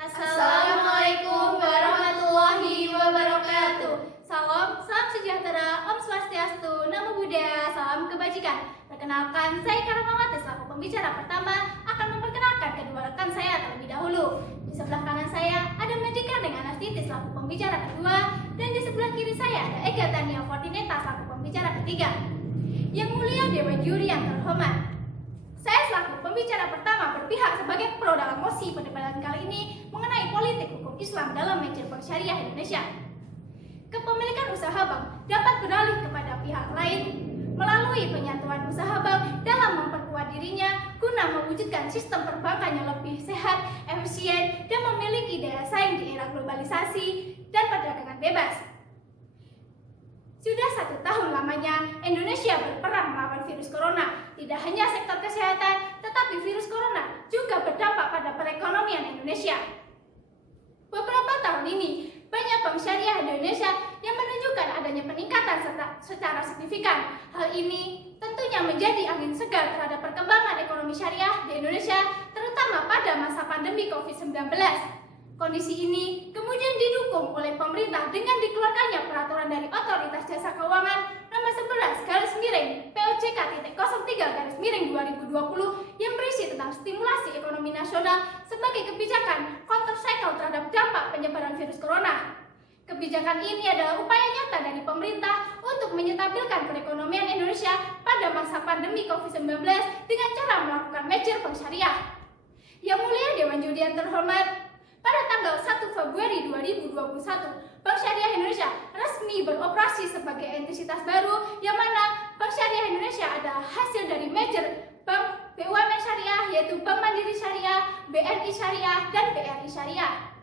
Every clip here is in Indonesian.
Assalamualaikum warahmatullahi wabarakatuh. Salam sejahtera, Om Swastiastu, Namo Buddhaya, salam kebajikan. Perkenalkan, saya Karamawati selaku pembicara pertama akan memperkenalkan kedua rekan saya terlebih dahulu. Di sebelah kanan saya ada Medika dengan Astiti selaku pembicara kedua, dan di sebelah kiri saya ada Ega Tania Fortineta selaku pembicara ketiga. Yang mulia Dewan Juri yang terhormat, saya selaku pembicara pertama berpihak sebagai pro dalam mosi perdebatan kali ini mengenai politik hukum Islam dalam major bank syariah Indonesia. Kepemilikan usaha bank dapat beralih kepada pihak lain melalui penyatuan usaha bank dalam memperkuat dirinya guna mewujudkan sistem perbankan yang lebih sehat, efisien, dan memiliki daya saing di era globalisasi dan perdagangan bebas. Sudah 1 tahun lamanya Indonesia berperang melawan virus corona. Tidak hanya sektor kesehatan, tetapi virus corona juga berdampak pada perekonomian Indonesia. Beberapa tahun ini, banyak bank syariah Indonesia yang menunjukkan adanya peningkatan secara signifikan. Hal ini tentunya menjadi angin segar terhadap perkembangan ekonomi syariah di Indonesia, terutama pada masa pandemi COVID-19. Kondisi ini kemudian didukung oleh pemerintah dengan dikeluarkannya peraturan dari Otoritas Jasa Keuangan nomor 11/POJK-03/2020 yang berisi tentang stimulasi ekonomi nasional sebagai kebijakan countercycle terhadap dampak penyebaran virus corona. Kebijakan ini adalah upaya nyata dari pemerintah untuk menyetabilkan perekonomian Indonesia pada masa pandemi COVID-19 dengan cara melakukan merger bank syariah. Yang mulia Dewan Juri yang terhormat, pada tanggal 1 Februari 2021, Bank Syariah Indonesia resmi beroperasi sebagai entitas baru, yang mana Bank Syariah Indonesia adalah hasil dari merger Bank BUMN Syariah, yaitu Bank Mandiri Syariah, BNI Syariah, dan BRI Syariah.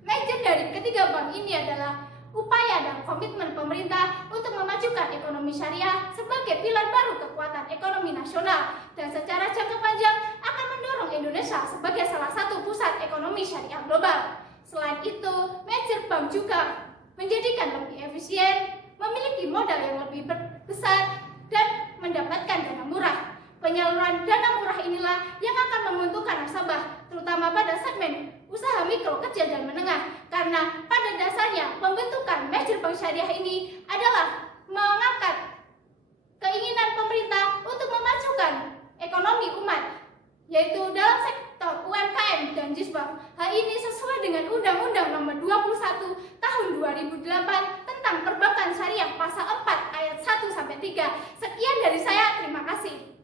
Merger dari ketiga bank ini adalah upaya dan komitmen pemerintah untuk memajukan ekonomi syariah sebagai pilar baru kekuatan ekonomi nasional, dan secara jangka panjang akan mendorong Indonesia sebagai salah satu pusat ekonomi syariah global. Selain itu, merger bank juga menjadikan lebih efisien, memiliki modal yang lebih besar, dan mendapatkan dana murah. Penyaluran dana murah inilah yang akan menguntungkan nasabah, terutama pada segmen usaha mikro, kecil, dan menengah, karena pada dasarnya pembentukan merger bank syariah ini adalah mengangkat keinginan pemerintah untuk memajukan ekonomi umat, yaitu dalam sektor UMKM dan JISBAM. Hal ini sesuai dengan Undang-Undang Nomor 21 Tahun 2008 tentang Perbankan Syariah Pasal 4 Ayat 1-3. Sekian dari saya, terima kasih.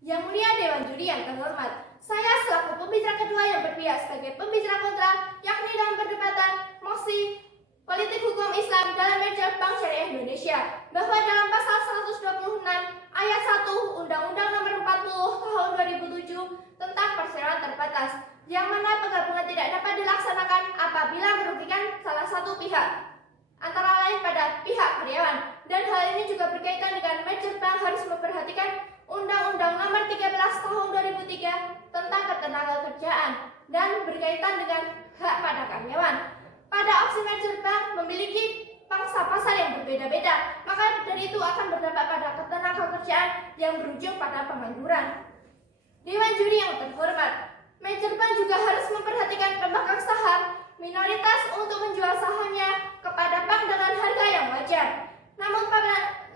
Yang mulia Dewan Juri yang terhormat, saya selaku pembicara kedua yang berpihak sebagai pembicara kontra, yakni dalam perdebatan mosi politik hukum Islam dalam merger Bank Syariah Indonesia, bahwa dalam pasal 126 ayat 1 Undang-Undang Nomor 40 Tahun 2007 tentang perseroan terbatas, yang mana penggabungan tidak dapat dilaksanakan apabila merugikan salah satu pihak, antara lain pada pihak karyawan. Dan hal ini juga berkaitan dengan merger bank harus memperhatikan Undang-Undang Nomor 13 Tahun 2003 tentang ketenagakerjaan dan berkaitan dengan hak pada karyawan. Pada opsi merger bank memiliki pangsa pasar yang berbeda-beda, maka dari itu akan berdampak pada ketenagakerjaan yang berujung pada pengangguran. Dewan Juri yang terhormat, merger bank juga harus memperhatikan pemegang saham minoritas untuk menjual sahamnya kepada bank dengan harga yang wajar.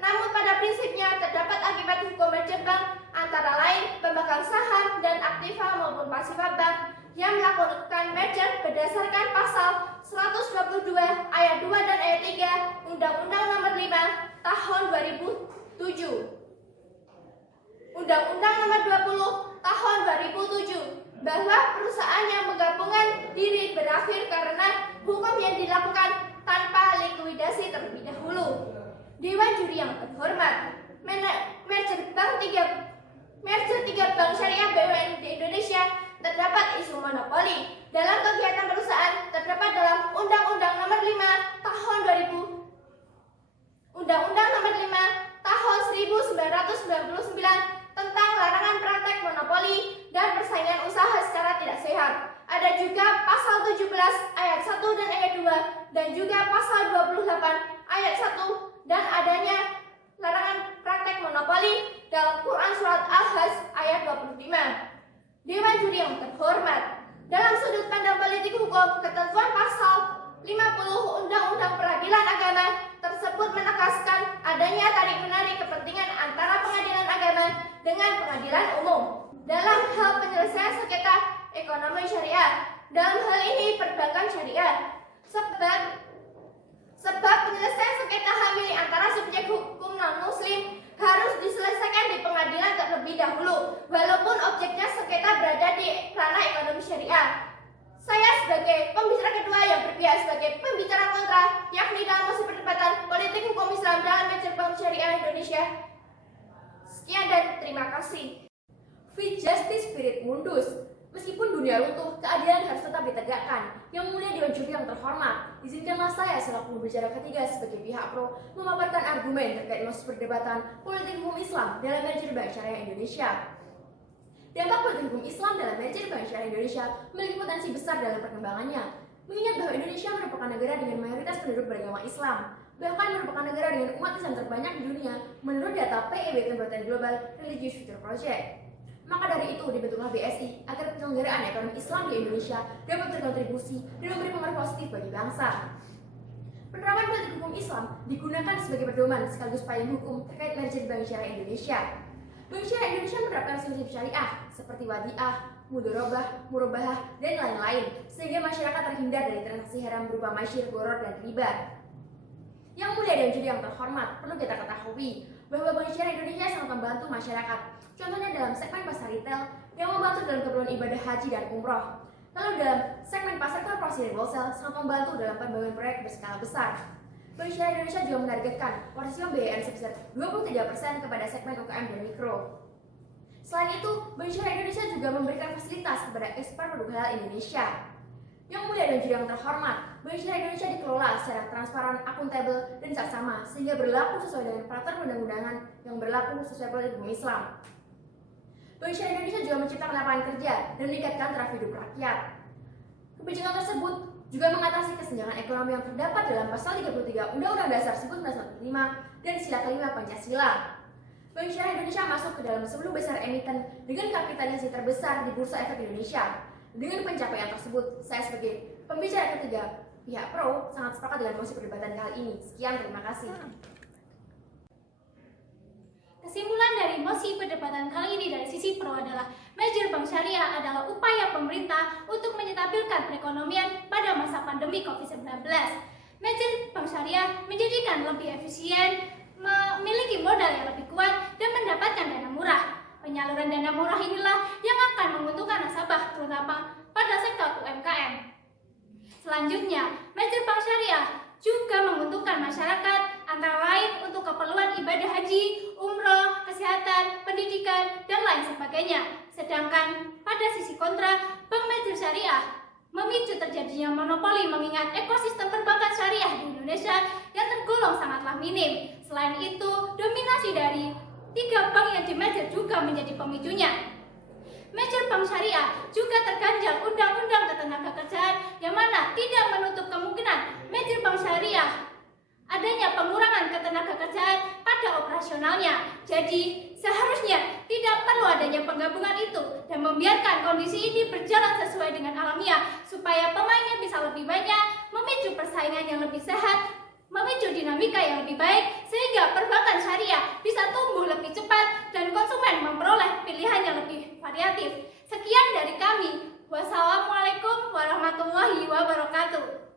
Namun pada prinsipnya terdapat akibat hukum merger bank, antara lain pemegang saham dan aktiva maupun pasifa bank yang melakukan merger berdasarkan pasal 122 ayat 2 dan ayat 3 Undang-Undang Nomor 5 Tahun 2007. Undang-Undang Nomor 20 Tahun 2007 bahwa perusahaan yang menggabungkan diri berakhir karena hukum yang dilakukan tanpa likuidasi terlebih dahulu. Dewan Juri yang terhormat, merger tiga bank syariah BUMN di Indonesia terdapat isu monopoli. Dalam kegiatan perusahaan terdapat dalam Undang-Undang Nomor 5 Tahun 2000, Undang-Undang Nomor 5 Tahun 1999 tentang larangan praktek monopoli dan persaingan usaha secara tidak sehat. Ada juga pasal 17 ayat 1 dan ayat 2 dan juga pasal 28 ayat 1 dan adanya larangan praktek monopoli dalam Quran Surat Al-Hajj ayat 25. Dewan Juri yang terhormat, dalam sudut pandang politik hukum, ketentuan pasal 50 Undang-Undang Peradilan Agama tersebut menegaskan adanya tarik-menarik kepentingan antara pengadilan agama dengan pengadilan umum dalam hal penyelesaian sengketa ekonomi syariah. Dalam hal ini perbankan syariah. Sebab penyelesaian sengketa hak milik antara subjek hukum non-muslim harus diselesaikan di pengadilan terlebih dahulu, walaupun objeknya sengketa berada di ranah ekonomi syariah. Saya sebagai pembicara kedua yang berpihak sebagai pembicara kontra, yakni dalam mosi perdebatan politik hukum Islam dalam Majelis Bank Syariah Indonesia. Sekian dan terima kasih. Fit Justice Spirit Mundus. Meskipun dunia runtuh, keadilan harus tetap ditegakkan. Yang mulia Dewan Juri yang terhormat, izinkanlah saya selaku pembicara ketiga sebagai pihak pro memaparkan argumen terkait mosi perdebatan politik hukum Islam dalam Majelis Bank Syariah Indonesia. Dampak politik hukum Islam dalam Majelis Bank Syariah Indonesia memiliki potensi besar dalam perkembangannya. Mengingat bahwa Indonesia merupakan negara dengan mayoritas penduduk beragama Islam, bahkan merupakan negara dengan umat Islam terbanyak di dunia menurut data PEB Tempatan Global Religious Future Project. Maka dari itu dibentuklah BSI agar penyelenggaraan ekonomi Islam di Indonesia dapat berkontribusi dan memberi pengaruh positif bagi bangsa. Penerapan politik hukum Islam digunakan sebagai pedoman sekaligus payung hukum terkait Majelis Bank Syariah Indonesia. Bank Syariah Indonesia menerapkan prinsip syariah seperti wadiah, mudorobah, murabahah, dan lain-lain sehingga masyarakat terhindar dari transaksi haram berupa masyir, boror, dan riba. Yang mulia dan juri yang terhormat, perlu kita ketahui bahwa Bank Syariah Indonesia sangat membantu masyarakat. Contohnya dalam segmen pasar retail yang membantu dalam keperluan ibadah haji dan umroh. Lalu dalam segmen pasar korporasi dan wholesale sangat membantu dalam pembangunan proyek berskala besar. Bank Syariah Indonesia juga menargetkan porsi pembiayaan sebesar 23% kepada segmen UKM dan mikro. Selain itu, Bank Syariah Indonesia juga memberikan fasilitas kepada ekspor produk halal Indonesia. Yang mulia dan juga yang terhormat, Bank Syariah Indonesia dikelola secara transparan, akuntabel, dan saksama sehingga berlaku sesuai dengan peraturan undang-undangan yang berlaku sesuai politik hukum Islam. Bank Syariah Indonesia juga menciptakan lapangan kerja dan meningkatkan taraf hidup rakyat. Kebijakan tersebut juga mengatasi kesenjangan ekonomi yang terdapat dalam pasal 33 Undang-Undang Dasar 1945 dan sila kelima Pancasila. Bank Syariah Indonesia masuk ke dalam 10 besar emiten dengan kapitalisasi terbesar di Bursa Efek Indonesia. Dengan pencapaian tersebut, saya sebagai pembicara ketiga pihak pro sangat sepakat dengan mosi perdebatan kali ini. Sekian, terima kasih. Kesimpulan dari mosi perdebatan kali ini dari sisi pro adalah Majelis Bank Syariah adalah upaya pemerintah untuk menstabilkan perekonomian pada masa pandemi COVID-19. Majelis Bank Syariah menjadikan lebih efisien, memiliki modal yang lebih kuat, dan mendapatkan dana murah. Penyaluran dana murah inilah yang akan menguntungkan nasabah, terutama pada sektor UMKM. Selanjutnya, Majelis Bank Syariah juga menguntungkan masyarakat antara lain untuk keperluan ibadah haji, umroh, kesehatan, pendidikan, dan lain sebagainya. Sedangkan pada sisi kontra, Bank Majelis Syariah memicu terjadinya monopoli mengingat ekosistem perbankan syariah di Indonesia yang tergolong sangatlah minim. Selain itu, dominasi dari 3 bank yang dimerger juga menjadi pemicunya. Majelis Bank Syariah juga terganjal Undang-Undang Ketenagakerjaan yang mana tidak menutup kemungkinan Majelis Bank Syariah adanya pengurangan ketenagakerjaan pada operasionalnya. Jadi, seharusnya tidak perlu adanya penggabungan itu dan membiarkan kondisi ini berjalan sesuai dengan alamiah supaya pemainnya bisa lebih banyak, memicu persaingan yang lebih sehat, memicu dinamika yang lebih baik sehingga perbankan syariah bisa tumbuh lebih cepat dan konsumen memperoleh pilihan yang lebih variatif. Sekian dari kami. Wassalamualaikum warahmatullahi wabarakatuh.